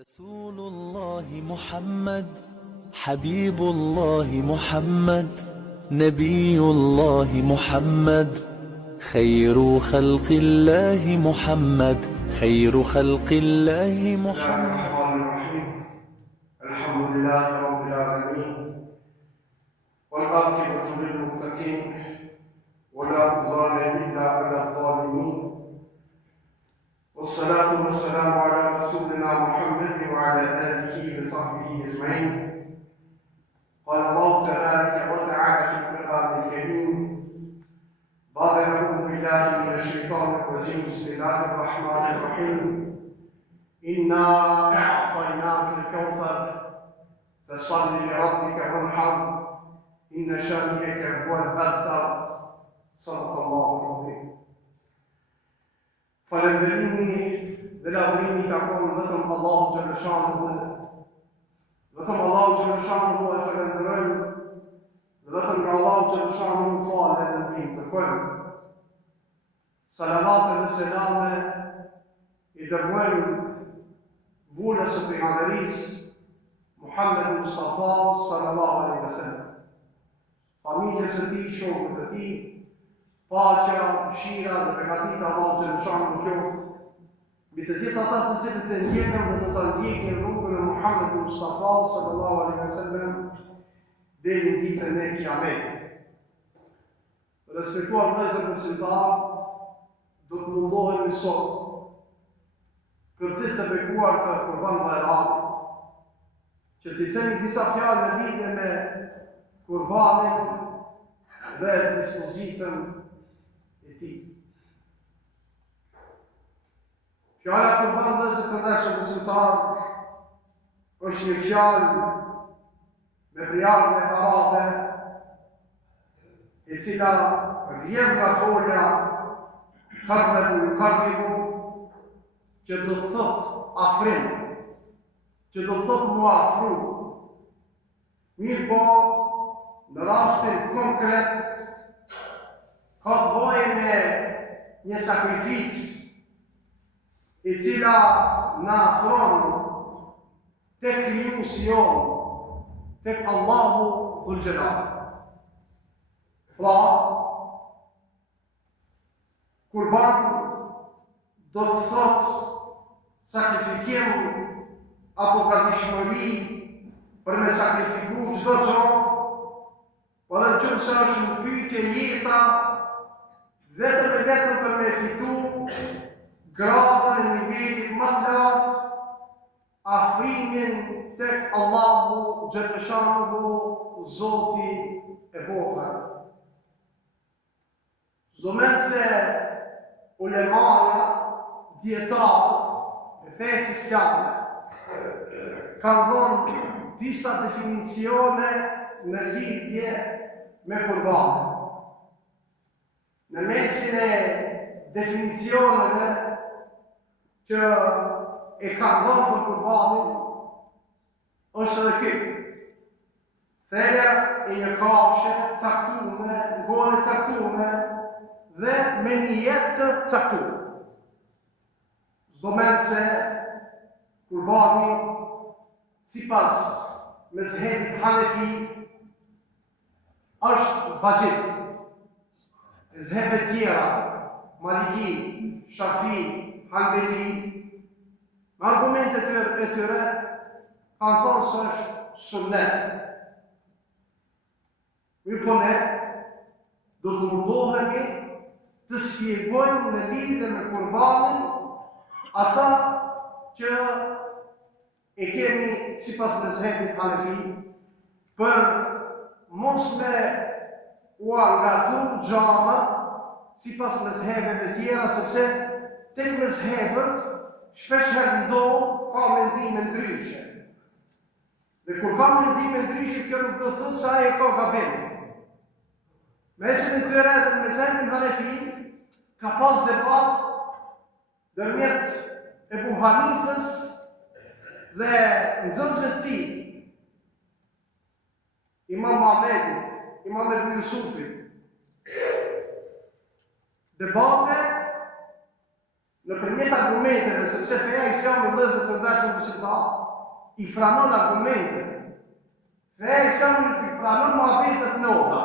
رسول الله محمد حبيب الله محمد نبي الله محمد خير خلق الله محمد خير خلق الله محمد. الرحمن الرحيم الحمد لله رب العالمين والعاقبة للمتقين ولا عدوان إلا على الظالمين والصلاة والسلام على رسولنا محمد وعلى آله وصحبه أجمعين. قال الله تبارك وتعالى في القرآن الكريم بعد أعوذ بالله من الشيطان الرجيم بسم الله الرحمن الرحيم إنا أعطيناك الكوثر فصل لربك وانحر إن شانئك هو الأبتر صدق الله العظيم. Falënderimi dhe lavdrimi takon vetëm Allahu xhaleshanuhu. Vetëm Allahu xhaleshanuhu e falenderojmë dhe vetëm nga Allahu xhaleshanuhu falë dhe ndihmë kërkojmë. Salavat dhe selame i dërgojmë vulës së pejgamberisë Muhammed Mustafa sallallahu alaihi wasallam. Familjes së tij, shokët e tij, paqja, mëshira dhe begatita Allahu xhaleshanuhu qoftë mbi të gjithë ata të cilët e ndjekën dhe do ta ndjekin rrugën e Muhammed Mustafa sallallahu alaihi wasallam deri në ditën e Kiametit. Respektuar vëllezër besimtar, do të mundohemi sot këtë të bekuar të Kurban Bayramit që t'i themi disa fjalë në lidhje me Kurbanin dhe dispozitën e tij. Fjala Kurban dhe se të ndeshë besimtar është një fjalë me përjavën e arabe e cila rrjedh nga folja karribu që do të thot afrim, që do të thot mu afru. Mirë po, në rastin konkret, ka të bëjë me një sakrificë e cila na afron tek krijuesi jon, tek Allahu Dhul Jalal. Pra, Kurban do të thot sakrifikim apo gatishmëri për me sakrifiku çdo gjë, po edhe nëse është në pyetje jeta vetëm e vetëm për me fitu gradën e nivelit më të lartë, afrimin tek Allahu xhaleshanuhu, Zoti e botës. Zomet se ulemaja, dietarët e fesë islame kanë dhënë disa definicione në lidhje me Kurbanin. Në mesin e definicioneve që e kanë dhënë për Kurbanin është edhe ky. Thërja e një kafshë caktuar, gole caktuar dhe me një jetë të caktuar. Çdo mend se Kurbani sipas mezhebit Hanefi është vajib. Mezhebet tjera, Maliki, Shafi, Hanbeli, me argumentet e tyre kanë thonë se është sunnet. Mirë po ne do të mundohemi të shpjegojmë në lidhje me Kurbanin ata që e kemi sipas mezhebit Hanefi për mos me u angatu xhamat sipas mezhebeve tjera, sepse tek mezhebet shpesh ndodh ka mendime ndryshe. Dhe kur ka mendime ndryshe, kjo nuk do thotë se ai ka gabim. Mesin e tyre dhe në mezhebin Hanefi ka pas debat ndërmjet Ebu Hanifës dhe nxënësve të tij, Imam Ahmedit, Imam Ebu Jusufit. Debate nëpërmjet argumenteve, sepse feja islame vëllezër të dashur besimtar, i pranon argumentet. Feja islame nuk i pranon muhabetet nota.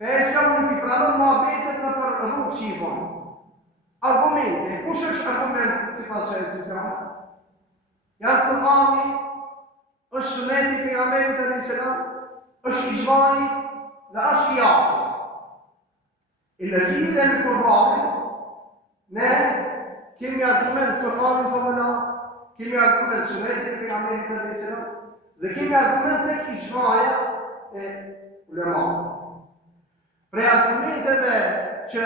Feja islame nuk i pranon muhabetet nëpër rrugë që i bën. Argumente. Kush është argument sipas fes islame? Janë Kur'ani, është suneti pejgamberit alayhis salam, është ijmai dhe është qiyasi. Në lidhje me Kur'anin, ne kemi argument Kur'anin famëla, kemi argument sunetit e pejgamberit alayhis salam dhe kemi argument tek ijmaja e ulemave. Prej argumenteve që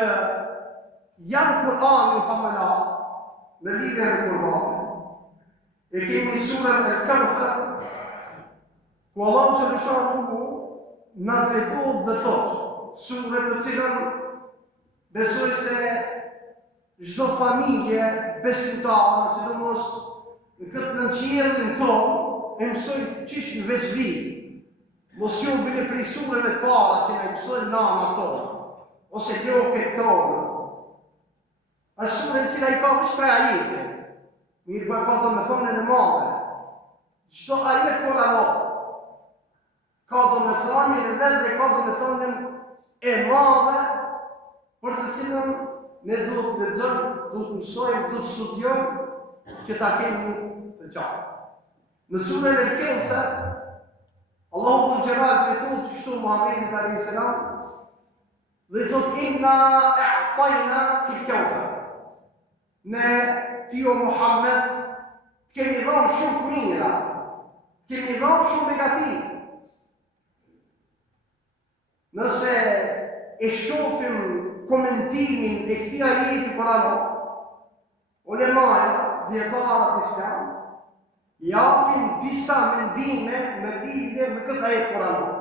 janë Kur'anin famëla në lidhje me Kur'anin, e kemi surën Al-Kawthar, ku Allahu xhaleshahu na drejtohet dhe thotë, surë të cilën besoj se çdo familje besimtare, sidomos në këtë nënqiellin tonë, e mësoj qish në veçli. Mos ju bile prej surëve të para që ne mësojnë nana tonë, ose ljoket tonë. Është surë e cila i ka veç 3 ajete. Mirë po ka domethënien e madhe. Çdo ajet koranor ka domethënien e vet dhe ka domethënien e madhe për të cilën ne duhet të lexojmë, duhet të mësojmë, duhet të studiojmë që ta kemi të qartë. Në surën Al-Kawthar, Allahu xhallahu drejtohet kështu Muhamedit alayhis salam dhe thotë inna a'tayna al-Kawthar. Ne ti o Muhammed kemi dhënë shumë të mira, kemi dhënë shumë negativ. Nëse e shohim komentimin e këtij ajeti kuranor, ulemaja, dietarët islam, japin disa mendime në lidhje me këtë ajet kuranor.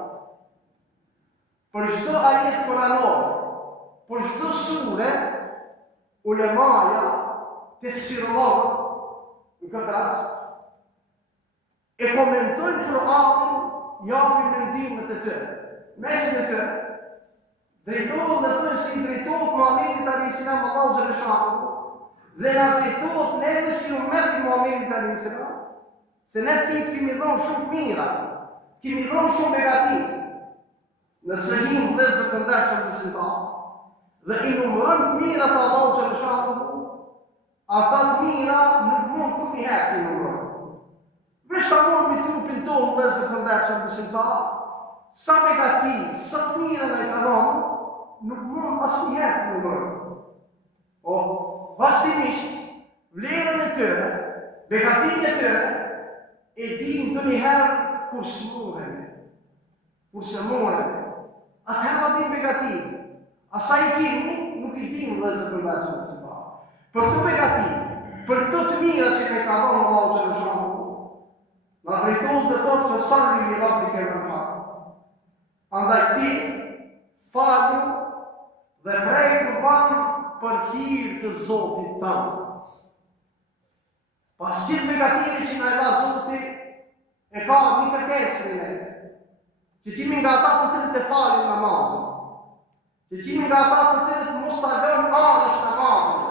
Për çdo ajet kuranor, për çdo sure, ulemaja, tefsirologët, në këtë rast, e komentojnë Kur'anin, japin mendimet e tyre. Mesin e tyre, drejtohet dhe thënë si drejtohet Muhamedit alayhis salam Allahu xhaleshahu, dhe na drejtohet neve si ummeti Muhamedit alayhis salam, se ne ti kemi dhënë shumë mira, kemi dhënë shumë negativ. Nëse jemi vëllezër të ndashur besimtarë, dhe i numërojmë të mirat e Allahu xhaleshahu, ata të mira nuk mund kurrëherë të numërojnë. Veç ta morëm trupin tonë vëllezër të ndashur besimtarë, sa negativ, sa të mira në ka dhënë, nuk mund asnjëherë të numërojnë. Po, vazhdimisht, vlerën e tyre, begatin e tyre, e dim të njëherë kur së moremi. Atëherë va dim begatin. Asa i kemi, nuk i dim vëllezër të ndashur besimtarë. Për këto begatin, për këto të mira që ne ka dhënë Allahu xhaleshahu, na drejtohet dhe thotë fasalli li rabbika wanhar. Andaj ti falu dhe prej kurban për hir të Zotit tënd. Pas gjithë negative që na e dha Zoti, e ka një kërkesë për ne. Që qimi nga ata të cilët e falin namazin. Që qimi nga ata të cilët mos ta lënë anësh namazin.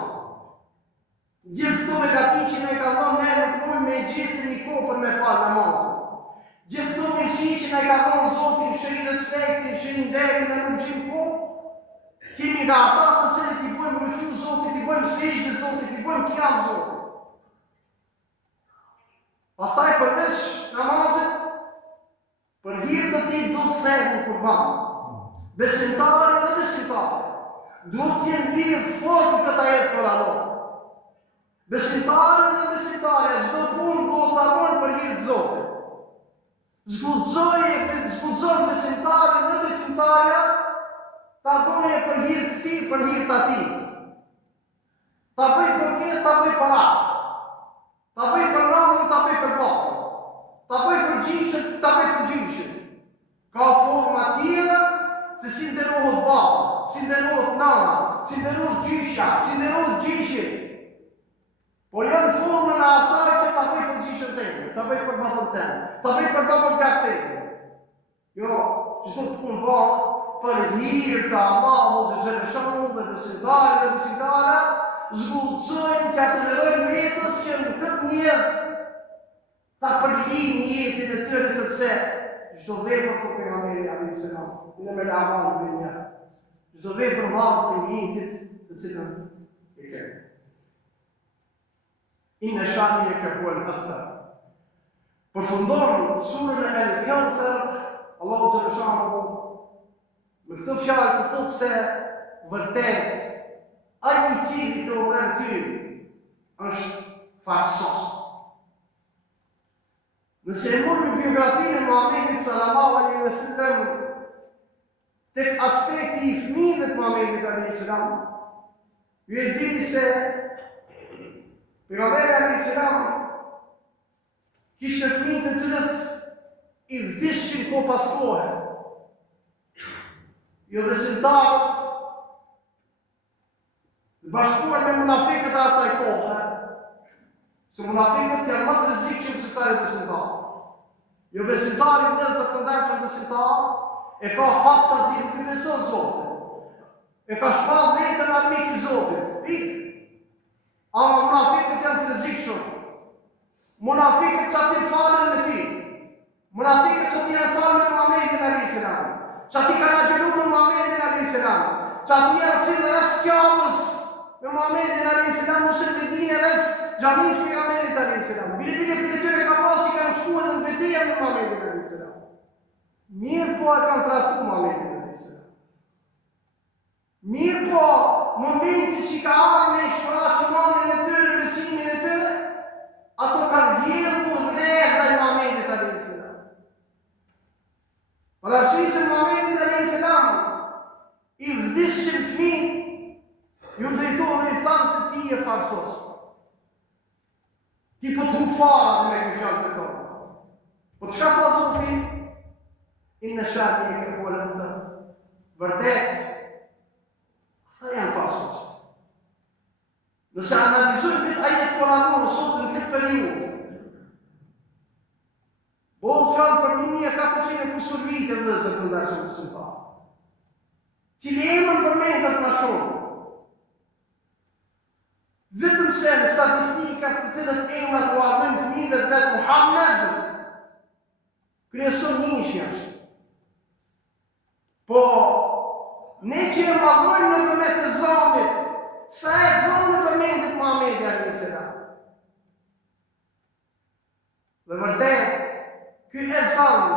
Gjithë këto negative që ne ka dhënë ne nuk mund me gjetë një kohë për me falë namazin. Gjithë këto mirësi që ne ka dhënë Zoti, shërin respektin, shërin nderin, ne nuk gjejmë kohë. Qimi nga ata të cilët i bëjmë rukû Zotit, i bëjmë sejdë Zotit, i bëjmë qiyam Zotit. Pastaj përveç namazit, për hir të tij do të themi kurban. Besimtarë dhe besimtare, duhet të jenë lidhë fort në këtë ajet kuranor. Besimtarë dhe besimtare, çdo punë duhet ta bëjnë për hir të Zotit. Zgudzojnë besimtarë dhe besimtarja ta bëjnë për hir të këtij, për hir të atij. Ta bëjnë për këtë, ta bëjnë për atë. Ta bëjnë për namën, ta bëjnë për babën. Ta bëjnë për gjyshën, ta bëjnë për gjyshën. Ka forma tjera se si nderohet baba, si nderohet nana, si nderohet gjysha, si nderohet gjyshi. Po janë formën e asaj që ta bëjnë për gjyshën teme, ta bëjnë për babën teme, ta bëjnë për babën teme. Jo, çdo të punë bëhet për hir të Allahut dhe xhaleshahu dhe besimtarë dhe besimtara, zgudzojnë, t'ja tolerojnë vetës që në këtë jetë ta përlinë jetën e tyre, sepse çdo vepër thot pejgamberi alayhis salam, në me amal dunia. Çdo vepër varet për jetën të cilën e ke. Inna shani'aka huwal abtar. Përfundon surën e Al-Kawthar, Allahu xhallahu sha'nuhu me këtë fjalë të thotë se vërtet ai i cili të urren ty është farsos. Nëse e morëm biografinë e Muhamedit sallallahu alaihi wasallam tek aspekti i fëmijëve të Muhamedit alaihi salam, ju e dini se pejgamberi alaihi salam kishte fëmijë të cilët i vdishin ko pas kohe. Jo besimtarët, bashkuar me munafikët e asaj kohe, se munafikët janë më të rrezikshëm se sa besimtarët. Jo besimtari vëllezër të ndërshëm besimtar e ka hak të zgjidhë për beson Zotin. E ka shpall vetën armik i Zotit. Pikë. Ama munafikët janë të rrezikshëm. Munafikët që ti falen me ti. Munafikët që ti janë falë me Muhamedit alayhis salam. Që ti kanë agjëruar me Muhamedit alayhis salam. Që ti janë si rreth qafës me Muhamedit alayhis salam ose me dinë rreth xhamisë me Muhamedit alayhis salam. Bile për tyre ka pasi kanë shkuar në betejë me Muhamedit alayhis salam. Mirë po e kanë trashëguar Muhamedit alayhis salam. Mirë po momenti që ka ardhur me shfaqjen e tyre, besimin e tyre, ato kanë vjedhur vlerë ndaj Muhamedit alayhis salam. Parashikë se Muhamedit alayhis salam i vdishin fëmijët, ju drejtohen dhe i thanë se ti e farsos. Ti po të hufarë me këtë fjallë të tonë. Po të shka fa Zoti? Inna shani'aka huwal abtar. Vërtet, ata janë farsos. Nëse analizojmë këtë ajet koranor sot në këtë periudhë, bëhet fjallë për 1400 kusur vite vëllezër të ndërshëm besimtar. Cili emër përmendet më shumë. Vetëm se në statistikat të cilët emrat u armën fëmijëve të vetë Muhammed, kryeson njëshi është. Po, ne që e madhrojmë në përmet e zanit, sa e zanë përmendet Muhamedi alayhis salam. Dhe vërtet, ky e zanë,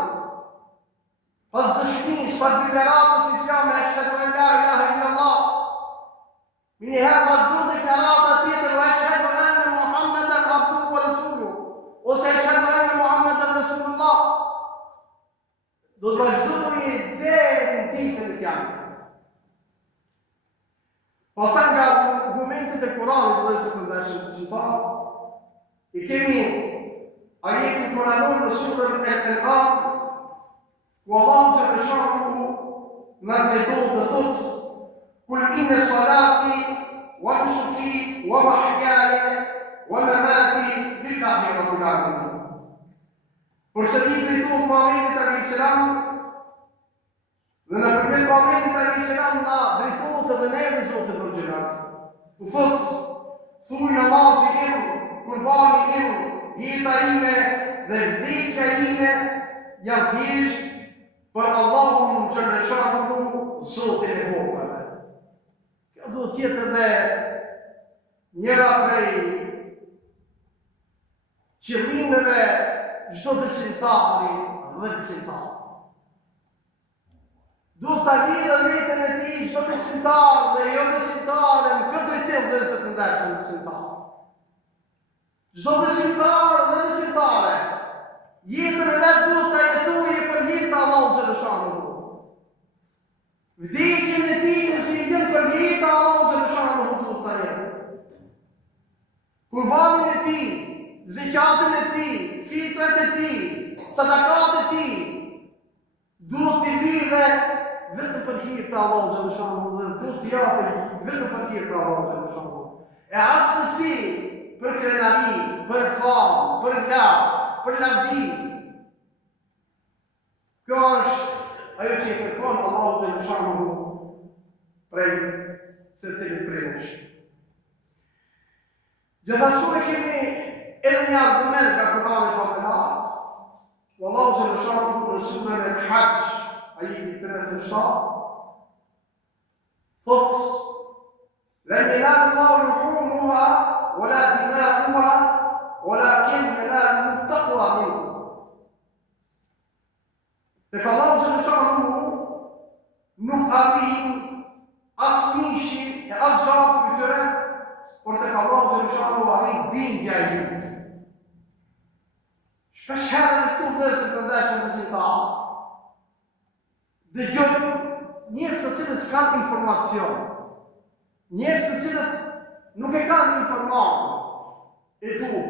pas dëshmish, pas deklaratës islame, ashhadu an la ilaha illallah, njëherë vazhdo deklarata tjetër, wa ashhadu anna Muhammadan abduhu wa rasuluhu, ose ashhadu anna Muhammadan rasulullah, do të vazhdojë deri në ditën e Kiametit. Pastaj nga argumentet e Kuranit vëllezër të ndërshëm besimtar, i kemi ajetin koranor në surën Al-An'am, ku Allahu xhallahu na drejton të thotë: "Kul inna salati wa nusuki wa mahyaya wa mamati lillahi rabbil alamin." Por se ti drejtohet Muhamedit alayhis salam, dhe në përmet Muhamedit alayhis salam na drejtohet edhe neve Zotit Zotëllaj. U thotë: "Thuaj namazi im, kurbani im, jeta ime dhe vdekja ime janë thjesht për Allahun xhallahu Zotin e botëve." Kjo do tjetë edhe njëra prej qëllimeve çdo besimtari dhe besimtar. Duhet ta lidhë vetën e tij çdo besimtar dhe jo besimtare në këtë drejtim dhe të ndërshëm besimtar. Çdo besimtar dhe besimtare jetën e vetë duhet ta jetojë për hir të Allahut xhallahu. Vdekjen e tij nëse i bën për hir të Allahut xhallahu duhet ta jetë. Kurbanin e tij, zekatën e tij, fitrat e tij, sadakat e tij duhet të lidhe vetëm për hir të Allahut xhallahu dhe duhet të japë vetëm për hir të Allahut xhallahu. E asësi për krenari, për famë, për glabë, për lavdi. Kjo është ajo që i kërkon Allahu xhallahu prej secilit prej nesh. Gjithashtu e kemi edhe një argument nga Kurani Fatihat. Wallahu Gjeleshanu në surën e Hajj, ajeti 37, thot: "Lan yanalu Allahu luhumuha wala dima'uha walakin yanaluhu taqwa minkum." Tek Allahu Gjeleshanu nuk arrin as mishi e as gjaku i tyre, por tek Allahu Gjeleshanu arrin bindja e juve. Shpesh herë në këtu vëllezër të ndeshëm besimtar, dëgjojmë njerëz të cilët s'kan informacion, njerëz të cilët nuk e kanë informatë e duhur.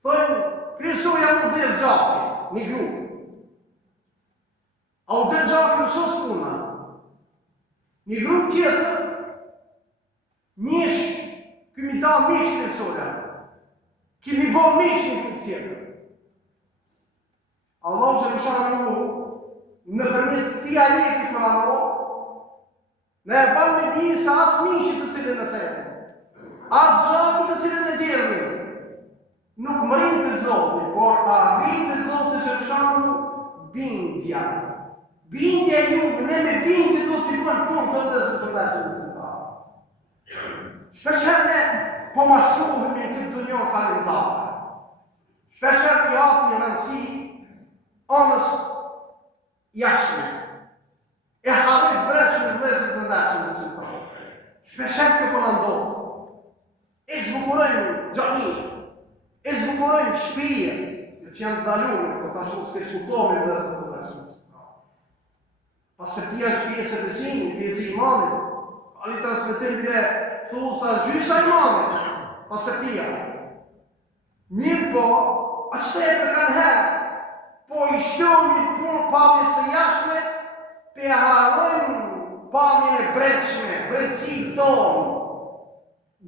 Thojnë, kryesorja nuk del gjaki, një grup. A u del gjaki u sos puna. Një grup tjetër, njësh, këmi da mish kryesorja. Kemi bo mish një grup tjetër. Allah Gjeleshanu në përmjet këti ajeti Kur'ano, ne e ban me di se as mishit të cilën e themi, as gjakit të cilën e dirmi, nuk mërin të Zotit, por arrit të Zotit Gjeleshanu bindja. Bindja juve, ne me bindje do t'i bën punë të ndëzë të ndëzë. Shpesher ne po mashtrohemi në këtë dunjë kalimtare. Shpesher i apë një rëndësi anës jashme. E harrit breqë në vlezër të ndashme në simtare. Shpesher kjo po në ndodhë. E zbukurojmë gjami, e zbukurojmë shpije, që janë dalume, për ta shumë s'ke shkutohme në vlezër të ndashme. Pas se tia është pjesë e besimi, pjesë e imanit, ali transmitim bile thusa gjysa imanit, pas se tia. Mirë po, a shtepë kanë herë, po i shtomi punë pamjes së jashme, pe harojmë pamjen e breqme, breqësit tonë,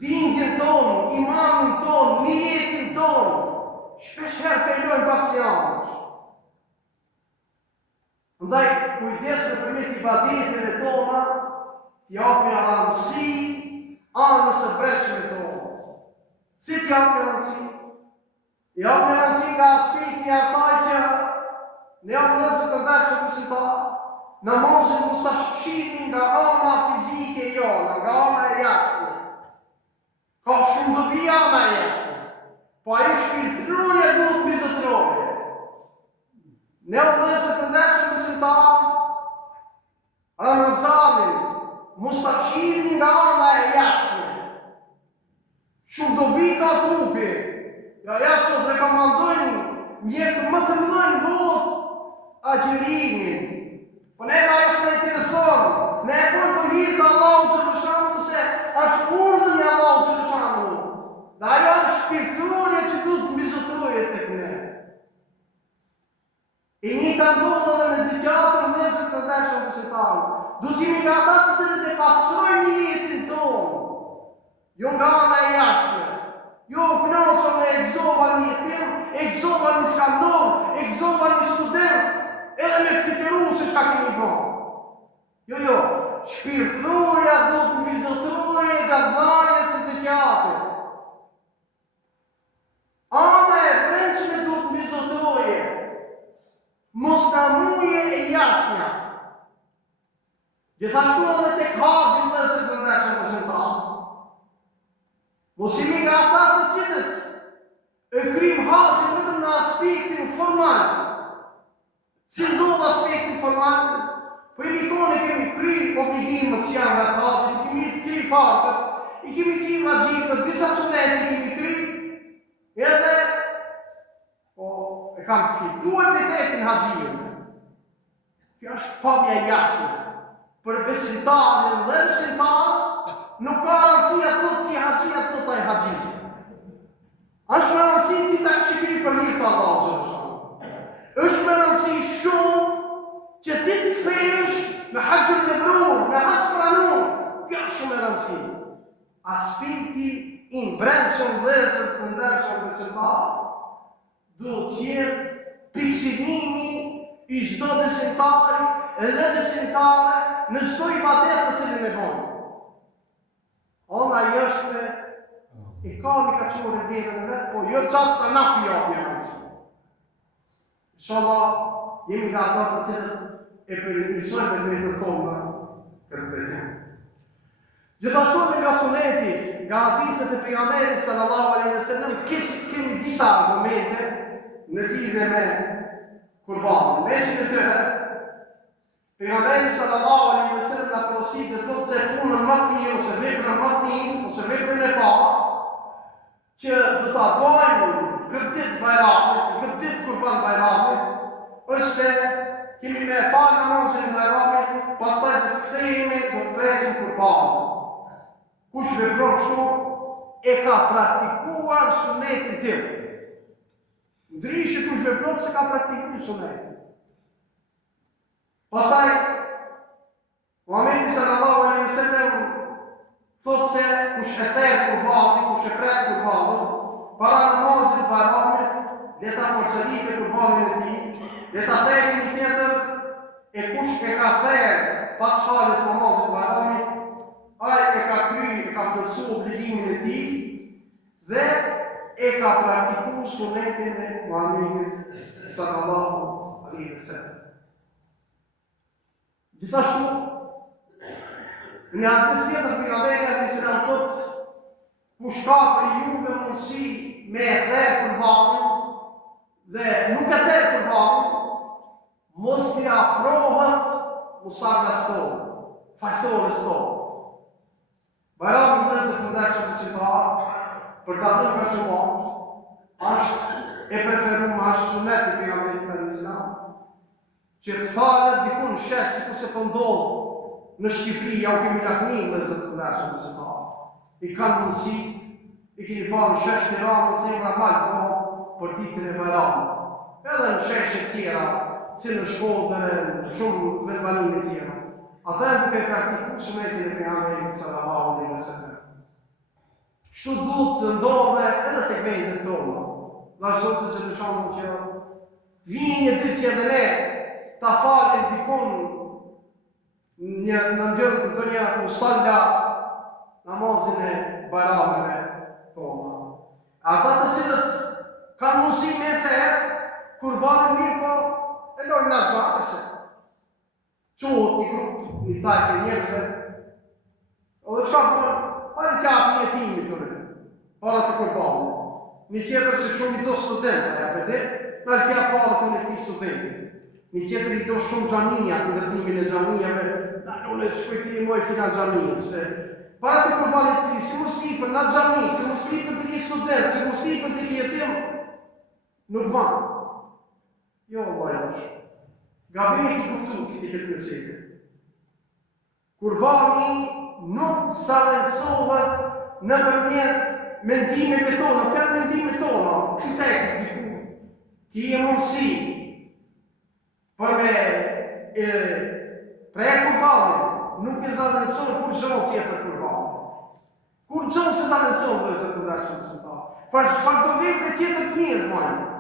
bindjen tonë, imanin tonë, nijetin tonë, shpesh herë pejlojmë paksianësh. Ndaj, kujdes në përmet i badeteve tona, t'japë një rëndësi anës e breqme tonë. Si t'japë një rëndësi? T'japë një rëndësi nga aspekti asaj që ne jam nëzë të ndeshë besimtar, namazin mos ta shqipin nga ana fizike jona, nga ana e jashtme. Ka shumë dobi ana e jashtme, po ai shpirtërorja duhet mizotërorje. Ne jam nëzë të ndeshë besimtar, Ramazanin mos ta shqipin nga ana e jashtme. Shumë dobi ka trupi, ja sot rekomandojnë mjetë më të mëdhenj botë agjerimin. Po ne nga ajo që ne intereson, ne e bojmë për hirë të Allahu Gjeleshanu se është urdhën e Allahu Gjeleshanu. Dhe ajo është shpirtërorja që duhet mbizotroje tek ne. E një të ndodhë dhe me zgjatër nëzët të ndeshën besimtarë. Duhet jemi nga ata të cilët e pastrojmë jetin tonë. Jo nga ana e jashtme. Jo knoqëm e egzova një jetim, egzova një skandor, egzova një student, edhe me fitëru se çka kemi bërë. Jo, shpirtërorja duhet mbizotroje nga dhënia e zeqatit. Ana e brendshme duhet mbizotroje. Mos na muje e jashtmja. Gjithashtu edhe tek haxhi nëse të ndeshëm besimtar. Mos jemi nga ata të cilët e kryjmë haxhin vetëm në aspektin formal. Si ndodh aspekti formal, po jemi kone kemi kry obligimet që janë nga haxhi, kemi kry farcët, i kemi kry vajxhipët, disa sunete kemi kry, edhe po e kam fituar pitetin haxhiun. Kjo është pamja e jashtme. Për besimtarin dhe besimtar, nuk ka rëndësia thot ki haxhia thot ai haxhi. Është me rëndësi ti ta shikri për hir të Allahut Gjeleshanu. Është me rëndësi shumë që ti të fesh në haxhul mebrur, në haxh pranur. Kjo është shumë e rëndësi. Aspekti i brendshëm vëllezër të ndërshëm besimtar duhet të jetë pikësinimi i çdo besimtari edhe besimtare në çdo ibadet të cilin e bën. Ona i është me i ka një ka qurë e bjerën e vetë, po jo qatë sa na pjot një rëndësi. Inshallah, jemi nga ata të cilët e përmisojnë me vetën tonë këtë vetëm. Gjithashtu dhe nga suneti, nga hadithet e pejgamberit sallallahu alaihi wasallam, kemi disa argumente në lidhje me kurbanin. Mesin e tyre, pejgamberi sallallahu alaihi wasallam na porosit dhe thotë se punën më të mirë ose veprën më të mirë ose veprën e parë që do ta bëjmë këtë ditë Bajramit, këtë ditë Kurban Bajramit, është se kemi me falë namazin e Bajramit, pastaj do të kthehemi, do të presim kurbanin. Kush vepron kështu e ka praktikuar sunetin tim. Ndryshe kush vepron se ka praktikuar sunetin. Pastaj Muhamedi sallallahu alaihi wasallam thotë se kush e thërë kurbanin, kush e pret kurbanin, para namazit Bajramit, le ta përsëritë kurbanin e tij, le ta thërë një tjetër, e kush e ka thërë pas falës namazit Bajramit, ai e ka kryer, e ka plotësuar obligimin e tij dhe e ka praktikuar sunetin e Muhamedit sallallahu alaihi wasallam. Gjithashtu, në atë tjetër pejgamberi sallallahu alaihi thotë, kush ka për juve mundësi me e thërë kurbanin dhe nuk e thërë kurbanin, mos t'i afrohet musargas tonë, faktores tonë. Bajrami dhe se të ndërshëm besimtar, për ta dhënë ka që mund, është e preferuar është suneti pejgamberit sallallahu alaihi wasallam, që të falet dikun shef, sikur se po ndodh në Shqipëri, ja u kemi lakmin me zë të ndërshëm besimtar. I kanë mundësit, i keni parë në shesh të ramë, zemra malë për ditën e Bajramit. Edhe në sheshe tjera, si në Shkodër, në shumë vendbanime tjera. Ata e duke praktikuar sunetin e pejgamberit sallallahu alaihi wasallam. Kështu duhet të ndodhe edhe tek vendet tona. Dhe Zotë që të shohim që vijë një ditë që edhe ne ta falim dikun në ndonjë musalla namazin e Bajrameve tona. Ata të cilët kanë mundësi me thërë kurbanin mirë, po e lojnë në zvakëse. Qohët një grupë, një tajfë e njerëzve, o dhe qka përën, pa një qapë një jetimi të në, para të kurbanin. Një tjetër se shumë i do studenta, ja pëte, në tja para të në ti studenti. Një tjetër i do shumë gjamija, ndërtimin e gjamijave, në në shkojtimi moj fina gjamijë, se para të kurbanit ti, si mos lipën në gjami, si mos lipën të ki student, si mos lipën të ki jetim, nuk banë. Jo, Allah e është. Gabimi ki kuptu këti këtë mesete. Kurbani nuk savensohet në përmjet mendimeve tona, këtë mendime tona, këtë e këtë diku, ki e mundësi për me prej kurbanin, nuk e zavensohet kur gjohë tjetër kurbanin. Kur gjohë se zavensohet dhe se të dashën të ta. Farë të vepre tjetër të mirë, majnë.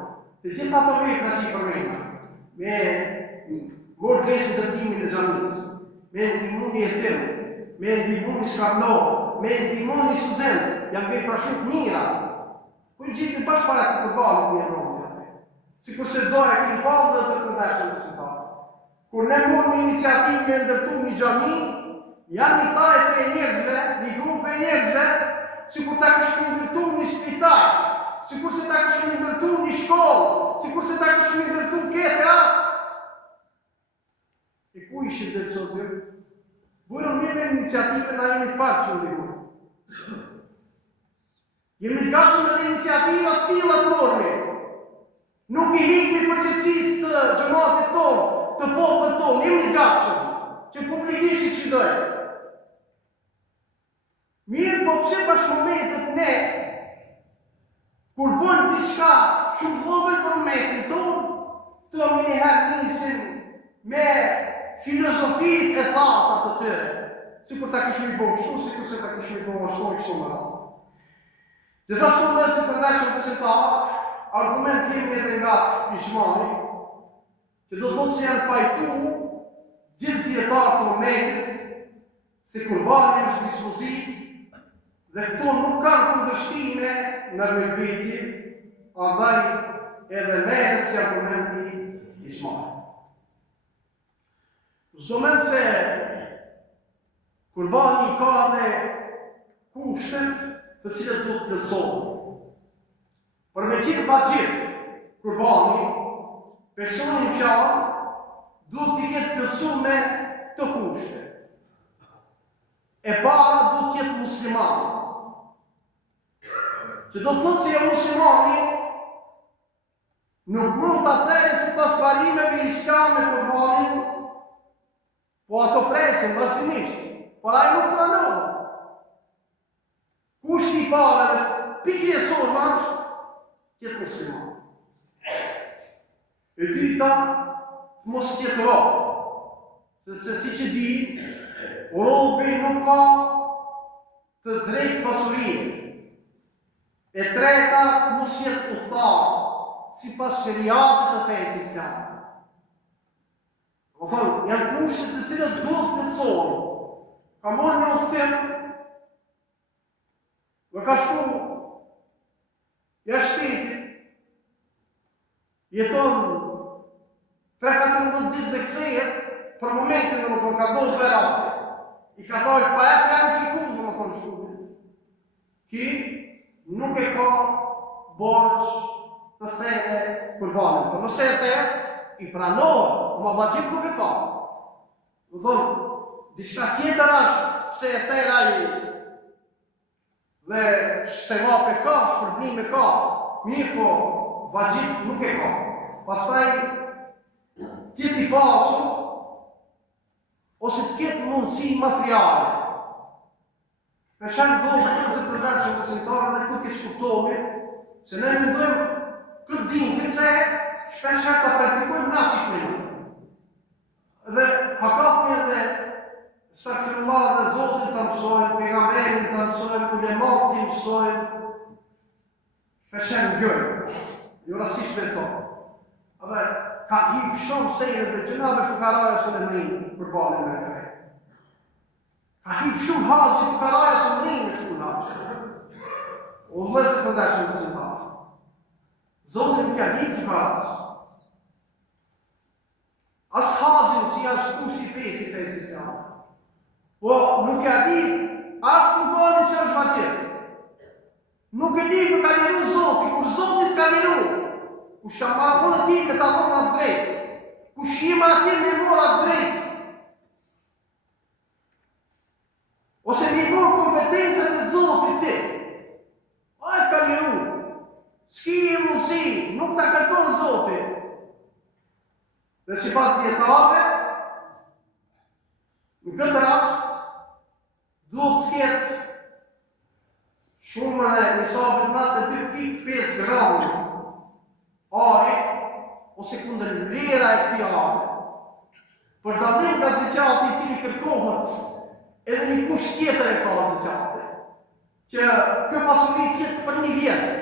Të gjitha të vepre në që i përmejnë. Me mërë presin dërtimin e gjamës, me ndihmun një jetim, me ndihmun një shkarnohë, me ndihmun një student, janë bëjë pra shumë mira. Kërë gjithë në bashkë para të kurbalit një rronë. Si kurse doja këni palë dhe se të ndashën të ta. Kur ne morëm një iniciativë me ndërtu një gjami, janë një tajfë e njerëzve, një grupë e njerëzve, si kur ta këshmi ndërtu një spital, si kur se ta këshmi ndërtu një shkollë, si kur se ta këshmi ndërtu kete atë. E ku ishë dhe të sotë? Bujrëm një me iniciativë na jemi të parë që në ligu. Jemi të gashëm edhe iniciativat tilat norme. Nuk i hikmi përgjithësisë të gjëmatit tonë, të popët tonë, jemi të gashëm, që publikisht që dojë. Mirë, po pse pas momentet ne, kur bëjmë diçka shumë vogël për momentin tonë, të më njëherë njësin me filozofit e thata të tëre, si kur ta këshmi bëmë kështu, si kur se ta këshmi bëmë kështu më rrë. Gjithashtu dhe se të ndashëm të setarë, argument kemi edhe nga Ijmani, që do të thotë se janë pajtu gjithë djetarë të momentit, se kurbani është dispozit Dhe këto nuk kanë kundërshtime në veti, andaj edhe merret si argumenti ijma. Çdo mend se kurbani ka dhe kushtet të cilët duhet të plotësohen. Për me gjithë vajzit kurbani, personi i fjalë duhet të ketë plotësuar me të kushte. E para duhet të jetë musliman. Që do të thotë se jo muslimani nuk mund të thërë si pas parimeve islam me kurbanin, po ato presin vazhdimisht, por ai nuk pranohet. Kushti i parë dhe pikërisor është të jetë musliman. E dyta, të mos jetë rob, sepse siç e di, robi nuk ka të drejtë pasurie. E treta, mos jetë udhëtar, sipas sheriatit të fesë islame. Do thonë, janë kushte të cilët duhet të plotësohen. Ka marrë një udhëtim, dhe ka shku jashtë shtetit, jeton 3-14 ditë dhe kthehet, për momentin do të thonë ka bërë verate. I ka dalë pa e planifikuar, do të thonë shkullin. Ki nuk e ka borxh të thërë kurbanin. Por nëse e thërë, i pranohet, ma vajzit nuk e ka. Do thonë, diçka tjetër është pse e thërë ai dhe sevap e ka, shpërblim e ka, mirë po vajzit nuk e ka. Pastaj tjetë i pasur ose të ketë mundësi materiale. Për shembull, do të të përveçëm besimtarë dhe këtu këtë shkuptohemi, se ne mendojmë këtë dinë, këtë fe, shpesh ta praktikojmë na çishme. Dhe hakapmi edhe Astaghfirullah dhe Zotin të mësojmë, pejgamberin të mësojmë, ulemat të mësojmë, shpesh në gjojmë, jo rasisht me thonë. Dhe ka hip shumë sejre dhe gjënave fukaraja se në mërinë kurbanin me krej. Ka hip shumë haqë fukaraja se në mërinë me shkull haqë. O vëzët të ndeshën të zëntarë. Zotin nuk janë hip fukarajës. As haqën që janë shkushti pesi fesis janë. Po nuk janë hip as kurbanin që është vaqirë. Nuk e di për ka liru Zotin, kur Zotit ka liru. Ku shamarë ti me ta dhona drejt, ku shima ti me mora drejt, ose me mora kompetencët e Zotit ti, ajtë ka liru, s'ki e mundësi, nuk ta kërkon Zotit. Dhe si pas djetarëve, në këtë rast, duhet të ketë shumën e nisabit nësë 2.5 gramë, ari, ose kundër lera e këti ari. Për dallim nga zeqati i cili kërkohet, edhe një kusht tjetër e ka zeqati, që kjo pasuri tjetë për një vjetë,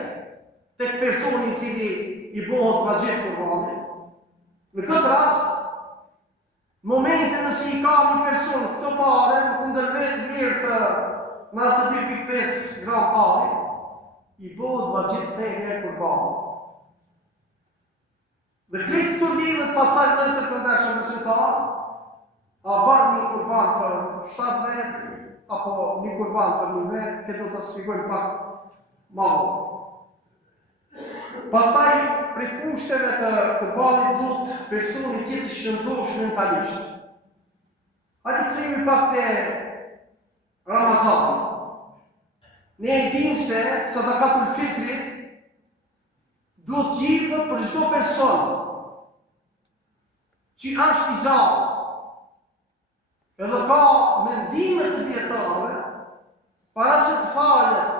tek personi i cili i bëhet vajzit kurbani. Në këtë rast, momentin nëse i ka një person këto pare, në kundër lirë të 92.5 gram ari, i bëhet vajzit thejnë e kurbani. Dhe kretë këtu lidhët pasaj vëzët të ndeshën besimtar, a banë një kurban për 7 vetë, apo një kurban për 1 vetë, këtë do të shpjegojmë pak më vonë. Pastaj, prej kushteve të kurbanit duhet personi tjetër i shëndosh mentalisht. Hajde kthehemi pak te Ramazani. Ne e dim se sadakatul fitri duhet jepet për çdo person që është i gjallë, edhe ka mendime të dietarëve para se të falet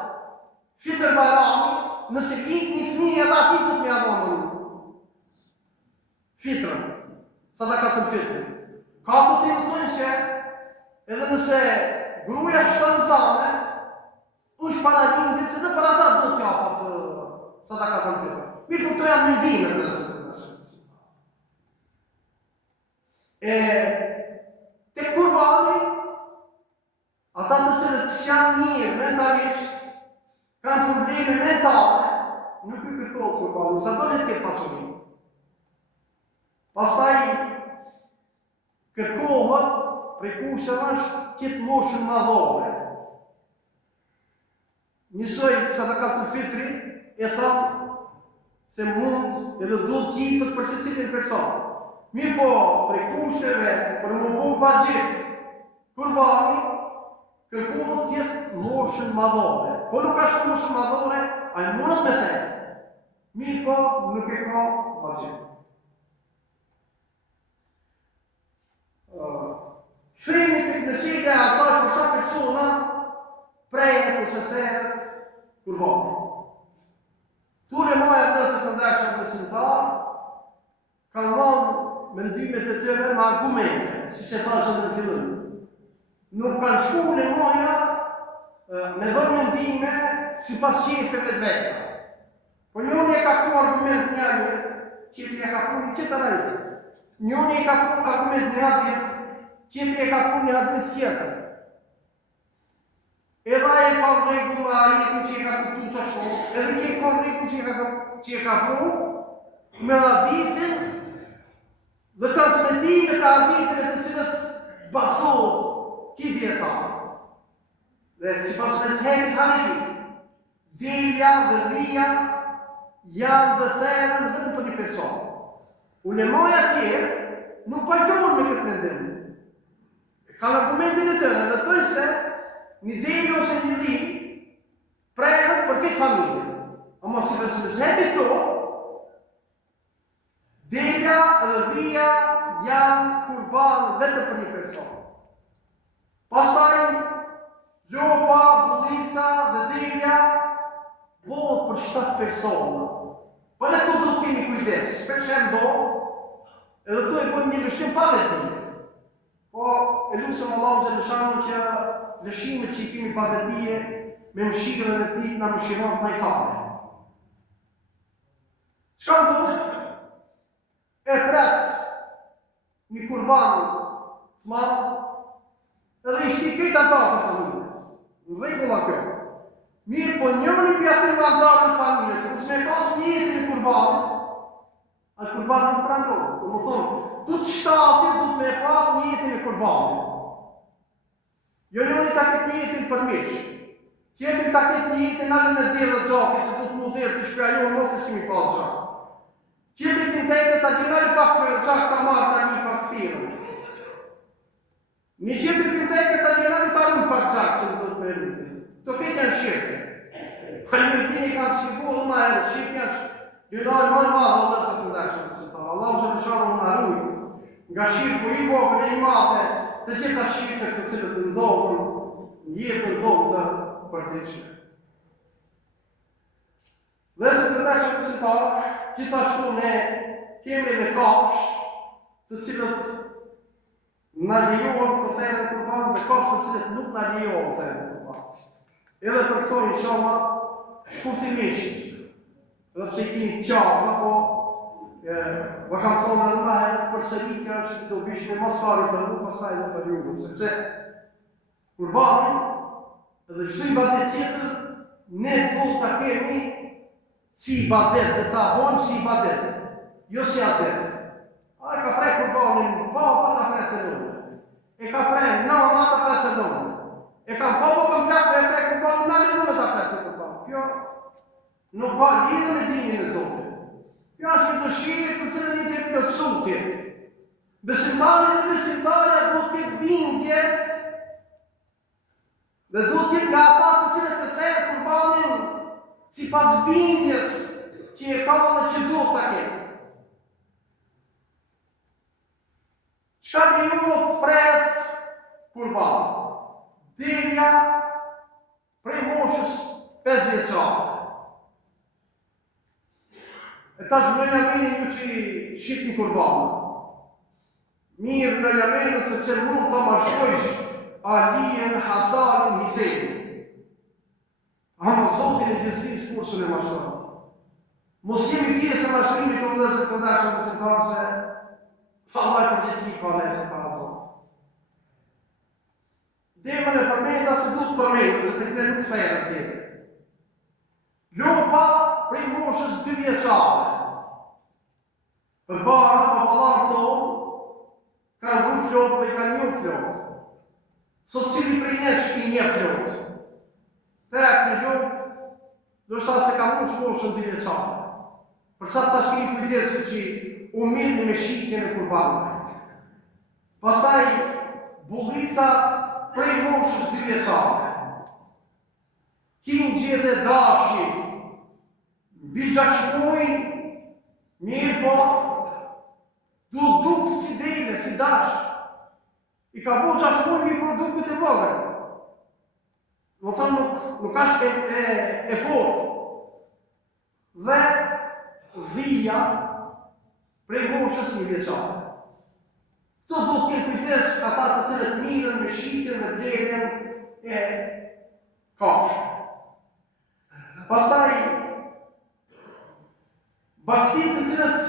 fitr Bayrami, nëse ik një fëmijë edhe ati të më avon fitrën, sadakatul fitri. Ka të të thonë që edhe nëse gruaja shpenzane, është para lindjes, edhe për ata do të japet sadakatul fitri. Mirë, këto janë mendime në rrezet të ndeshëm. Te kurbani, ata të cilët janë mirë mentalisht, kurbanin, sa do të ketë pasuri. Pastaj kërkohet prej kusheve është qëtë moshën madhore. Njësoj sadakatul fitri e thotë se mund edhe do të jipet për secilin person. Mirë po, prej kushteve për më bo vajgjit kurbani, kërkohet të jetë moshën madhore. Po nuk ka shumë moshën madhore, a i mundet me thejë. Mirë po, nuk e ka vajgjit. Frimi të kënësile e asaj për sa persona prejnë për se thejët kurbani. Ture maja nëse të ndeshën në besimtar, kanë dhanë mendimet e tëre me argumente, si që thashën në fillim. Nuk kanë shku në maja me dhënë mendime si pas qefeve të veta. Po njëni e ka ku argument një ajë, qetri e ka ku një qëtë rejtë. Njëni e ka ku argument një hadith, qetri e ka ku një hadith tjetër. Edhe e ka regull me ajetin që e ka kuptu të shko, edhe ke ka regull që e ka pru, me hadithin dhe transmitimet e hadithin e të cilët basohet ki djetarë. Dhe si pas me zhemit halifi, delja dhe dhia janë dhe therën vetëm për një person. Ulemaja tjerë nuk pajtojnë me këtë mendim. Kanë argumentin e tëre dhe thënë se një delë ose një dhi prejnë për këtë familje. Ama si përse me zhemit to, delja dhe dhia janë kurban vetëm për një person. Pastaj, lopa, bullisa dhe delja vohët për 7 persona. Po dhe këto do të kemi kujdes, për që e ndohë, edhe këto e pojmë një lëshim pa vetim. Po e lusëm Allahu të lëshanu që lëshimet që i kemi pa vetije, me mshirën e ti nga mshiron të najfare. Qka ndohë? E pret një kurban të madhë, edhe i shti këtë antarë të familjes. Në regula kjo. Mirë, po njëni për atër më antarë të familjes, nësë me pas një jetin e kurbanit, a kurbanit nuk prandohet. Të më thonë, të të shtatit du të me pas një jetin e kurbanit. Jo njëni ta këtë një jetin për mishë. Tjetëri ta këtë një jetin alën e dirë dhe gjaki, se du të mu dirë të shpja jo më të s'kemi pas gjaki. Tjetëri të ndekët ta gjenari pak për gjak ta marrë ta një pak këtirën. Një tjetëri të ndekët ta gjenari ta rrën pak gjak, se më do të me rrën. Të këtë janë shirke. Pa një dini kanë shirku dhe ma erë, shirke janë gjënari ma në madhë dhe se të ndeshën të sëta. Allah që të shanë më në rrujtë. Nga shirku i vogë në i mate, të gjitha shirke të cilët të ndohën, në jetë të ndohën të përtishme. Dhe se të ndeshën të sëta, gjithashtu ne kemi dhe kafsh të cilët në lijohën të thejnë kurban dhe kafsh të cilët nuk në lijohën të thejnë kurban. Edhe për këto, inshallah, shkurtimisht, edhe pse i kini qartë, apo më kam thonë edhe ma herë përsëritja është të dobishme me mas pari për mu, pasaj dhe për juve, sepse kurbanin, edhe çdo ibadet tjetër, ne do ta kemi si ibadet dhe ta bojmë si ibadet, jo si adet. A ka prej kurbanin baba ta presë nënë, e ka prej nëna ta presë nënë. E kam popo për mplak për e prej kurbanin, në lidhë me ta presë kurbanin. Kjo nuk ka lidhë me dinjën e Zotit. Kjo është një dëshirë të cilën i të plotësuti. Besimtari dhe besimtarja do të ketë bindje dhe do të jetë nga ata të cilët e thejë kurbanin si pas bindjes që e ka dhe që do të ketë. Qka një ju të prejët kurbanin? Delja prej moshës 5 vjeçare. E tash në njëmeni një që i shqip një kurbanë. Mirë në njëmeni sepse mund të mashtrojsh Alijen, Hasanin, Hisenin. Ama Zotin e gjithësisë kursën e mashtrojnë. Mos jemi pjesë e mashtrimit të vëllezër të dashur besimtarë se fallaj për gjithësi ka nesër para Zotit. Demën e përmenda se du të përmenda, se të këne nuk fejrë të tjetë. Lopa prej moshës 2 vjeçare. Përpara popullarët tonë kanë vujt lopë dhe kanë njoft lopë. Sot cili prej nesh i njeh lopë. Tek një lopë, do shta se ka moshën 2 vjeçare. Për çfarë tash keni kujdes që u mirë me shitjen e kurbanëve. Pastaj bullica prej moshës 2 vjeçare. Kim gjede dashi, mbi 6 muaj, mirë po, dukë si dele, si dash. I ka bo 6 muaj mi produkët e vogël. Më thënë nuk ashtë e fort. Dhe dhia prej moshës 1 vjeçare. Këto do të kenë kujdes ata të cilët mirën me shitjen dhe blerjen e kafshë. Pastaj baktit të cilët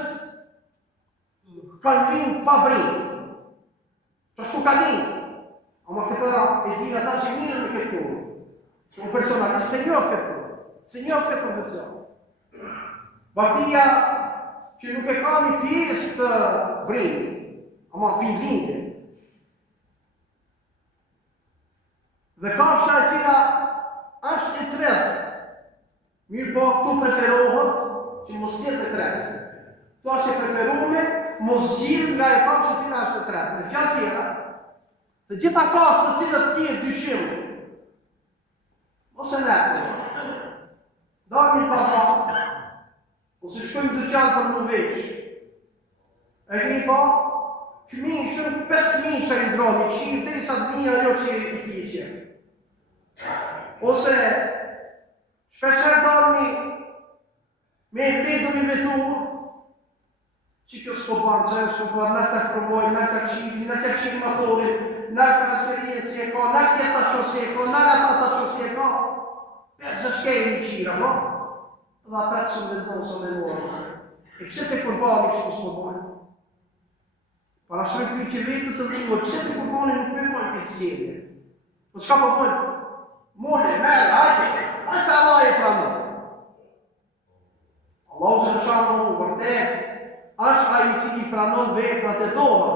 kanë lind pa brinë. Qashtu kanë lind. Ama këta e din ata që mirën me këtë punë. Unë personalisht se njoft këtë punë, se njoft këtë profesion. Baktia që nuk e ka një pjesë të brinë, ama pinë lindje. Dhe kafsha e cila është e tredhë, mirë po, tu preferohet që mos jetë e tredhë. Tu është e preferume, mos gjithë nga e kafshë cila është e tredhë. Me fjallë tjera, dhe gjitha kafshë të cilët kje dyshim, ose nërë, darë një pazar, ose shkojmë dyqan për më veç. E këni po, këmishën, 5 këmishë i ndroni, qirë, të i sa të mija jo që i kje qërë. Ose, shpesher darmi me e pedu një vetur, që kjo s'ko banë, që s'ko banë, në të këpërmoj, në të këshiri, në të këshiri motorin, në karoserie si e ka, në tjeta që si e ka, në tata që si e ka, 5 shkejnë i qira, no? Dhe 5 dhe ndosën dhe nërë. E pëse të kurbani kështu s'ko banë? Para shrejnë për i që vetës dhe nërë, pëse të kurbani nuk përmojnë këtë zgjedje? Po qka përmojnë? Mole, mere, hajde, se Allah e pranë. Allah që nëshanë vërtet, është aji që i pranon veprat e tona,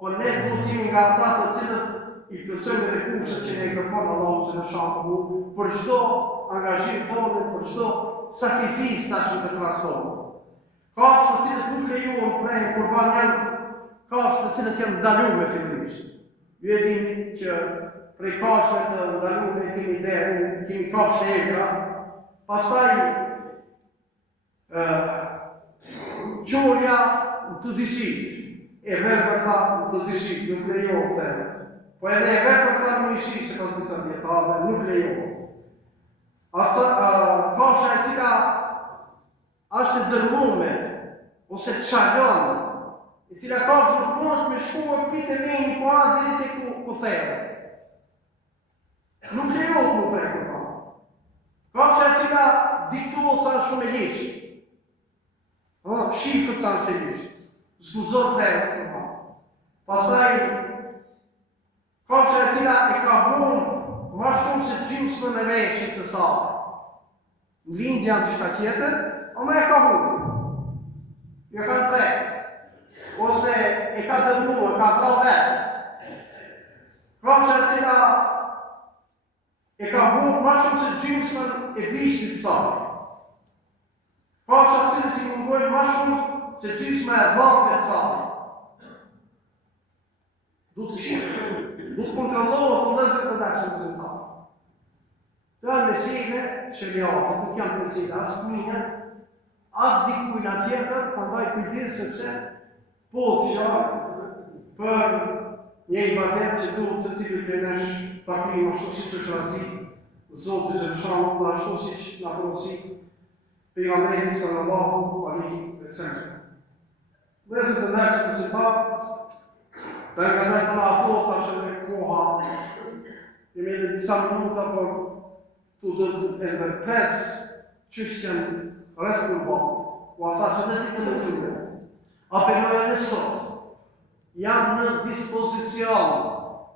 por ne du t'jemi nga ata të cilët i plësojnë dhe kushtet që ne i kërkon Allah që nëshanë për çdo angazhim tonë, për çdo sakrifis tash në këtë rast tonë. Kafshë të cilët nuk lejohen prej kurban janë kafshë të cilët janë ndalume fillimisht. Ju e dini që prej kafshëve të ndalume kemi kafshë egra, pastaj qorja të disit, e verbërta të disit, nuk lejohet thërë. Po edhe e verbërta në njësi, se pas disa djetave, nuk lejohet. Kafshë e cila është dërmume, ose të qalon, e cila kafshë nuk mund me shku e pite meni, po anë dirit e ku thërë. Nuk lejohet më prej kurban. Kafshë e cila diktuot sa shumë e lishtë. Shifët sa është e lishtë. Zgudzor thërë kurban. Pastaj, kafshë e cila e ka humë ma shumë se gjymsmën e veqit të sate. Në lindë janë të shka tjetër, o me e ka humë. Jo kanë prej. Ose e ka dërmu, e ka vra vetë. Kafshë e cila e ka humë ma shumë se gjymsmën e bishtit të sate. Kafshë e cila si mungojnë ma shumë se gjysma e dhake të sate. Du të shifë, du të kontrollohet të lezër të dashën të zëntarë. Të janë mesele shëriatët, nuk janë mesele asë minë, asë dikujnë atjetër, përndaj kujdirë sepse po të fjarë për një ibadet që duhet se cilë për nesh takrim ashtu si që shrazi, Zotë të Gjershanë, dhe ashtu si që nga porosi pejgamberi sallallahu alaihi wasallam. Lezër të dashën të zëntarë, për nga ne përna afrot të që dhe koha, jemi edhe disa minuta, por të do të pres qështjen rreth kurban. U a tha që dhe ti të në gjyre. Apeloj edhe sot, jam në dispozicion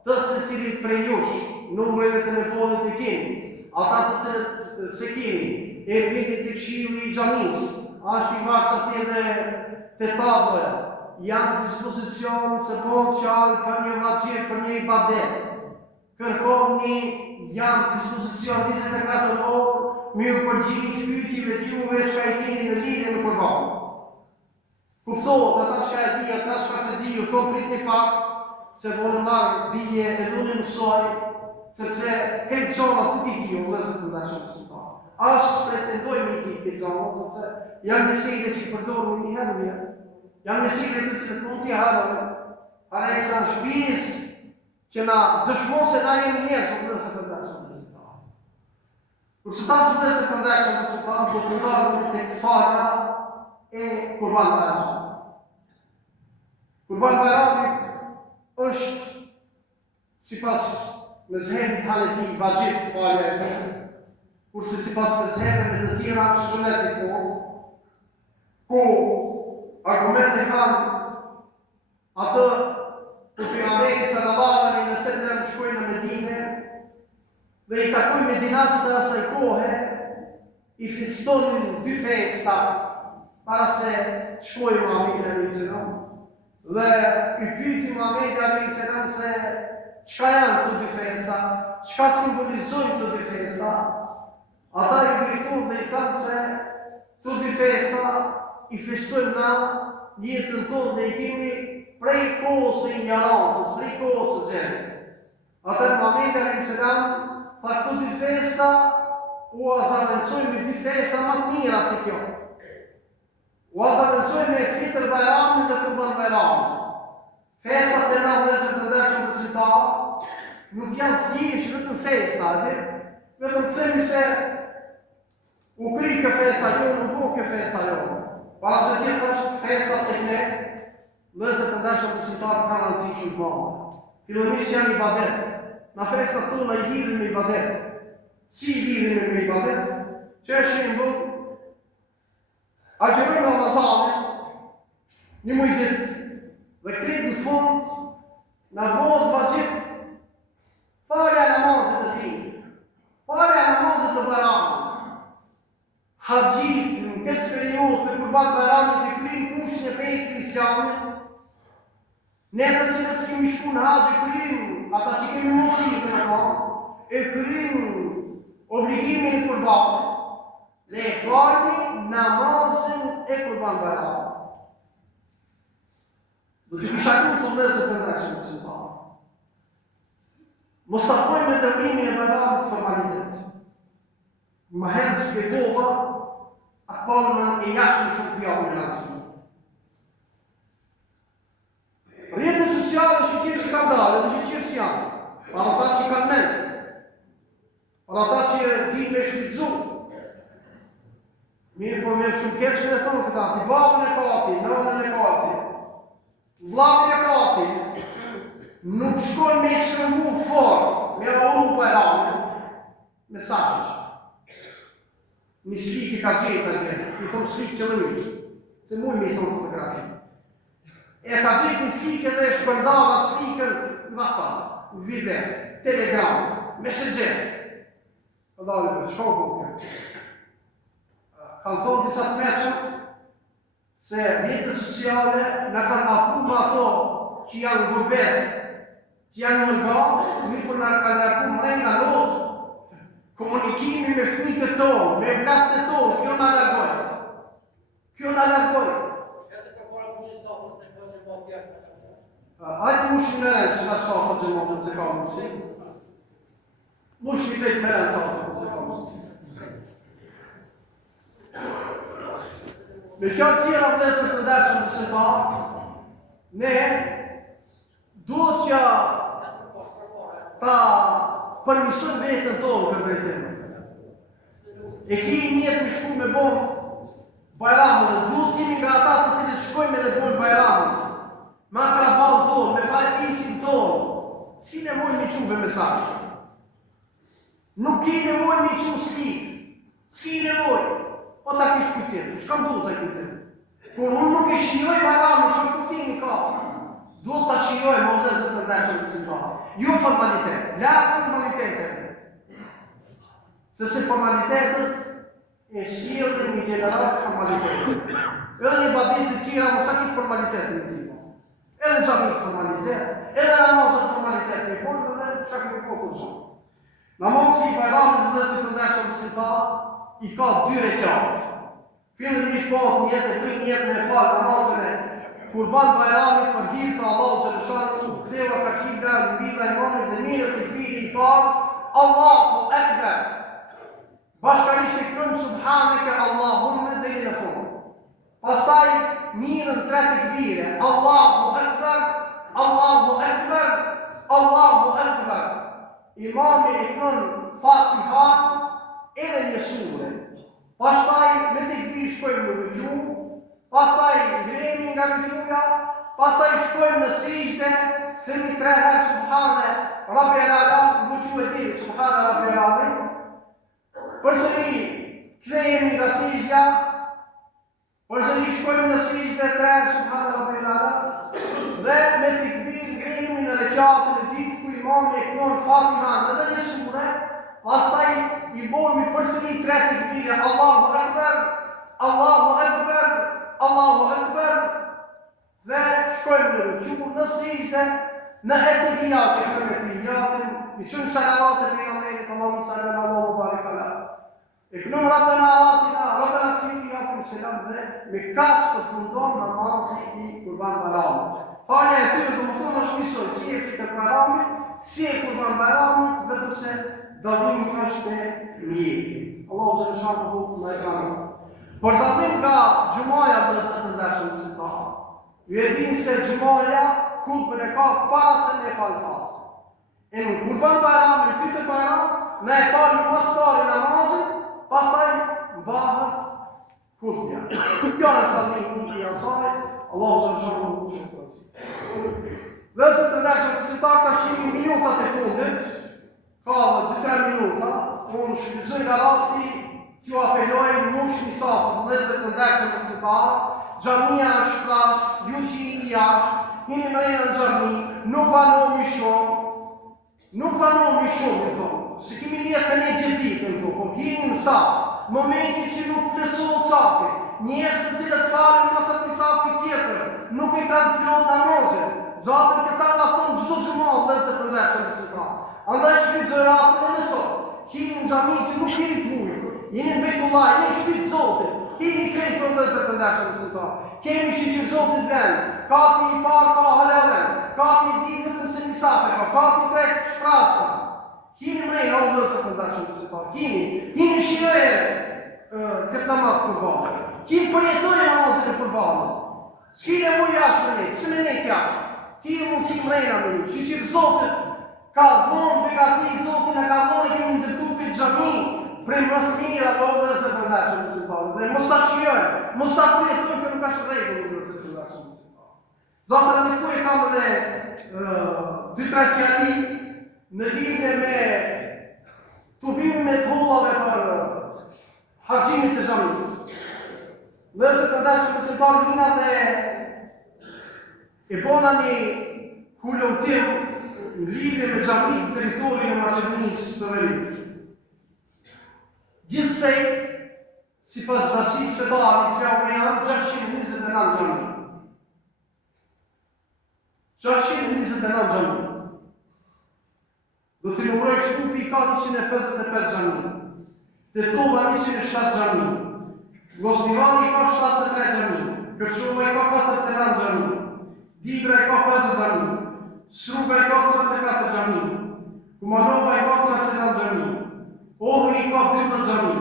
të se cilit prej jush, numre dhe telefonit e keni, ata të cilët se keni, e bini të këshilli i xhamis, ashtë i vartë atje dhe të tabloja, janë dispozicion se bon fjalë për një vaqir, për një ibadet. Kërkoni janë dispozicion 24 orë, mi u përgjigj pyetjeve tuaja çka i keni në lidhje me kurban. Kuptohet, ata çka e di, ata çka se di, ju thon pritni pak, se vonë marrë dije e dhuni mësoj, sepse këtë gjonat nuk i di, o vëllezër të dashur besimtar. As pretendojmë i di këtë gjonat, sepse janë mesele që i përdorur një herë në jetë. Janë mesele të cilët mund t'i harrojmë. Haresa në shtëpisë që na dëshmon se na jemi njerëz, o vëllezër të dashur besimtar. Kur së tanë vëllezër të dashur besimtar, do të ndalemi tek falja e Kurban Bayramit. Kurban Bayrami është sipas mezhebit Hanefi vajib falja e tij, kurse sipas mezhebeve të tjera sunet i fortë, ku argumente kanë atë të pejgamberit sallallahu alaihi wasallam shkoi në Medinë dhe i takoi medinasit e asaj kohe, i festonin dy festa para se shkoi Muhamedi alaihi salam. Dhe i pyeti Muhamedi alaihi salam se çka janë këto dy festa, çka simbolizojnë këto dy festa. Ata i drejtuan dhe i thanë se këto dy festa i festojmë na jetën tonë dhe i kemi prej kohës së ignorancës, prej kohës së xhenit. Atëherë Muhamedi alaihi salam tha këto dy festa u azamencojnë me dy festa më të mira se kjo. U azamencojnë me Fitr Bayramin dhe Kurban Bayramin. Festat e na vëllezër të dashur besimtar nuk janë thjesht vetëm festa, vetëm të themi se u kri kjo festa jo, nuk po kjo festa jo. Para se t'i thash festat tek ne, vëllezër të dashur besimtar kanë rëndësi shumë të madhe. Fillimisht janë ibadet. Na festat tona i lidhin me ibadet. Si i lidhin me ibadet? Që është shembull, agjerojmë Ramazanin, një muj ditë, dhe kretë në fund, në bëhet vajib, falja namazit të tij, falja namazit të Bayramit. Haxhit në këtë periudhë të Kurban Bayramit i kryin kushin e pesë të Islamit. Ne të cilët kemi shku në haxh kryjm, ata që kemi mundësi të në e kryjm obligimin e kurbanit dhe e falim namazin e Kurban Bayramit. Do të kisha lutur vëllezër të dashur besimtar. Mos ta bëjmë me dëvrimin e Bayramit formalitet. Më herë spjegova akpalën e jashtëm shumë pjallë në nësi. Rjetët sociale shqyqirë që kanë dalë, dhe shqyqirë që janë, para ata që kanë menë, para ata që di me shvitzu. Mirë po me shumë keqë me thonë këta, ti babën e kati, nënën e kati, vllapin e kati, nuk shkojnë me shërmu fort, me auru Bayramin, me sashëq. Një slikë ka gjithë atje, i thonë slikë qëllëmisht, se mujnë me i thonë fotografi. E ka gjithë një slikë dhe shpërdava slikën në WhatsApp, Viber, Telegram, Messenger. Për dalë për shko për. Kanë thonë disa të meqëm, se rjetët sociale në kanë afru më ato që janë gurbet, që janë mërga, një për në kanë nërku mrejnë lotë, komunikimi me fëmijët tonë, me vlatët e tonë, kjo në largoj. Kjo në largoj. Hajtë mushë me rënë që në shafët gjëmotën se ka mësi. Mushë i vetë me rënë shafët se ka mësi. Me fjallë tjera vëllezër të dashur besimtar, ne duhet që ta përmisojmë vetën tonë këtë drejtim. E ki njëtë me shku me bon Bayramën, duhet jemi nga ata të cilët shkojmë edhe bon Bayramën. Ma kraballë tonë, me fajt fisin tonë, s'ki nevojë me quve mesazh. Nuk ki nevojë me quve slikë, s'ki nevojë. O ta kish kujtim, çka më duhet ta kujtim? Kur unë nuk e shijoj Bayramën, çfarë kuptimi ka? Duhet ta shijoj me vëllezër të dashur besimtar. Jo formalitet, larg formalitetet. Sepse formalitetet e sjellin një gjenerat formalitet. Edhe një badit të tjera mos sa kitë formalitetin të tjera. Edhe xhamit formalitet, edhe namazet formalitet me punë dhe çka kemi po kurrë. Namazi i Bayramit dhe si përndeshëm besimtar i ka 2 rekat. Fillimisht po një jetë me fal namazin e Kurban Bayramit për hir të Allahut xhaleshanu, ktheva ka kibla mbi imanit dhe mirë të biri i parë, Allahu Akbar. Bashkërisht e kënëm subhaneke Allahumma deri në fund. Pastaj mirën 3 tekbire, Allahu Akbar, Allahu Akbar, Allahu Akbar. Imami e kënën Fatiha edhe një sure. Pastaj me tekbir shkojmë në rukû, pastaj ngrihemi nga rukûja, pastaj shkojmë në sejdë, themi 3 herë subhane Rabbil Ala, rukû e tillë subhane Rabbil Ala. Përsëri kthehemi nga sejdja, përsëri shkojmë në sejdë 3 herë subhane Rabbil Ala dhe me tekbir ngrihemi në rekatën e dytë ku imami e kënon Fatihën edhe një sure. Pastaj i bëhemi përsëri 3 tekbire, Allahu Akbar, Allahu Akbar, Allahu Akbar dhe shkojmë në rukû, në sejdë, në etihiyat, i çojmë salavat e pejgamberit Allahu sallallahu alaihi wa sallam. E kënëm Rabbena atina, Rabbena kfirli akum selam dhe me kaq përfundon namazi i Kurban Bayramit. Falja e tyre do më thonë është njësoj, si e fitë Bayramit, si e Kurban Bayramit, vetëm se dallimi është e mjeti. Allahu xhaleshanu na e ka dhënë. Por dallim nga xhumaja dhe të ndeshëm besimtar. Ju e dini se xhumaja kulpën e ka para se me fal farz. E në Kurban Bayram, në fitë Bayram, na e falim pastaj namazin, pastaj mbahet kulpja. Kjo është dallimi i asaj. Allahu xhaleshanu dhe se të ndeshëm besimtar ka shimi minutat e fundit. Ka 2-3 minuta, unë shfrytëzoj nga rasti t'ju apeloj nuk shmi safë, dhe se të ndekë të besimtar, xhamia është plas, ju që jini jashtë, jini mrejnë në xhami, nuk vanohemi shumë, i thonë, se kemi njetë me një gjithë ditën të, po jini në safë, momenti që nuk plëcohet safi, njerëz të cilët falen masa të safi tjetër, nuk i kanë plot namazin, zatën këta ka thonë çdo xhumë dhe se të ndekë besimtar. Andaj shfrytëzoj rastin edhe sot. Hini në xhami si nuk jeni të mujë. Jeni në Bejtullah, jeni në shtëpitë e Zotit. Hini krejt për dhe se të ndeshëm besimtar. Kemi shiqim Zotit vend. Kati i parë ka haleven. Kati i dytë vetëm se një safe ka. Kati i tretë shprasë. Hini mrejnë o dhe se të ndeshëm besimtar. Hini shijoje këtë namaz kurbanit. Hini përjetojë namazin e kurbanit. S'kine mu jashtë me nejtë, se me nejtë jashtë. Hini mund si mrejna me një. Shiqim Zotit ka dhonë begati, Zotin e ka dhonë i kemi ndërtu këtë xhami prej më të mira dhe se të ndeshëm besimtar. Dhe mos ta shijojmë, mos ta përjetojmë që nuk është rregull dhe se të ndeshëm besimtar. Zotë dhe këtu e kam edhe 2-3 fjali në lidhje me tubimin e të hollave për harxhimit të xhamis. Dhe se të ndeshëm besimtar vina dhe e bona një hulumtim në lidhje me xhamit në territorin e Maqedonisë së Veriut. Gjithsej, sipas basisë fetare islame janë 629 xhami. 629 xhami. Do të numëroj Shkupi ka 155 xhami. Tetova 107 xhami. Gostivani ka 73 xhami. Kërçova ka 49 xhami. Dibra ka 50 xhami. Sruga i ka 34 xhami, Kumanova i ka 39 xhami, Ohri i ka 12 xhami,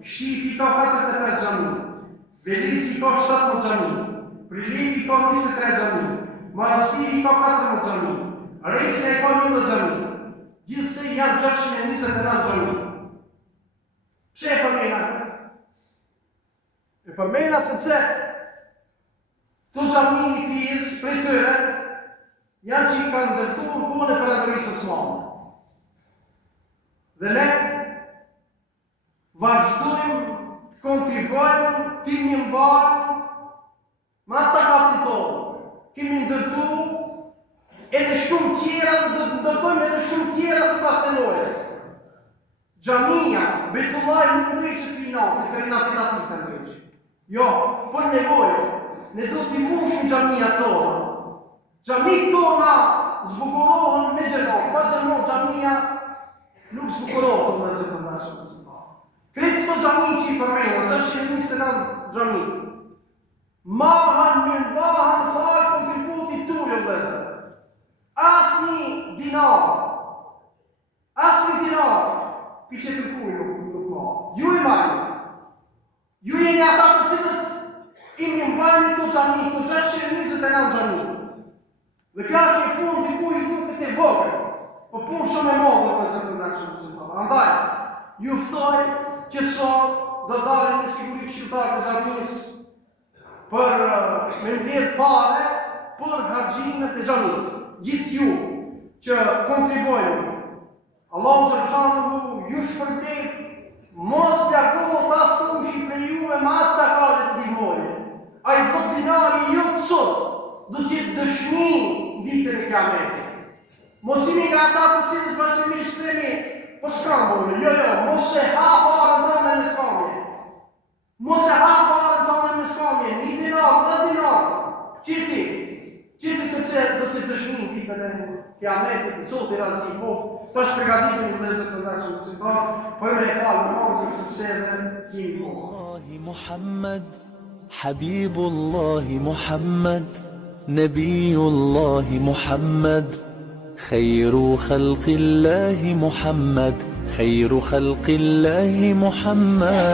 Shqipi ka 45 xhami, Velisi ka 17 xhami, Prilipi ka 23 xhami, Manastiri ka 14 xhami, Resja i ka 11 xhami. Gjithsej janë 629 xhami. Pse e përmena këtë? E përmena sepse këto xhami i pirës prej tyre janë që i kanë ndërtuar kohën e Perandorisë Osmane. Dhe ne vazhdojmë të kontribuojmë, të mbarë me ata katin tonë. Kemi ndërtuar edhe shumë tjera dhe do të ndërtojmë edhe shumë tjera sipas tenores. Xhamia, Bejtullah nuk ndrej që t'vi dinat, për në tentativë të ndryqë. Jo, për nevojë, ne do t'i mushim xhamia tona. Xhamit tona zbukurohen me xhamat, pa xhamat xhamia nuk zbukurohet me zë të ndashëm. Kretë këto xhami që i përmendën, 629 xhami. Mahan fal kontributit tuaj o vëllezër. Asnjë dinar, piqe të kuj nuk ma. Ju i marrë. Ju jeni ata të cilët i mbajnë këto xhami, këto 629 xhami. Dhe kjo është një punë dikuj i duket e vogël, po punë shumë e madhe vëllezër të ndashëm. Andaj, ju ftoj që sot do dalin me siguri këshilltarët e xhamisë për me mbledh pare për harxhimet e xhamisë. Gjithë ju që kontribojni, Allahu subhanahu ju shpërblet, mos plakohet askush prej juve me atë sa ka të ndihmojë. Ai 10 dinari jo sot do të jetë dëshmi ditën e Kiametit. Mos jeni nga ata të cilët vazhdimisht themi po skambojnë, jo, mos e ha parën tonë me skamje. Mos e ha parën tonë me skamje, 1 dinar, 10 dinar. Qiti sepse do të dëshmin ditën e Kiametit, Zoti razi qoftë. Tash përgatitemi vëllezër të ndashëm besimtar, për me falë namazin sepse edhe kemi kohë. Muhammad, Habibullahi Muhammad, Nabiyullahi Muhammad, خير خلق الله محمد، خير خلق الله محمد.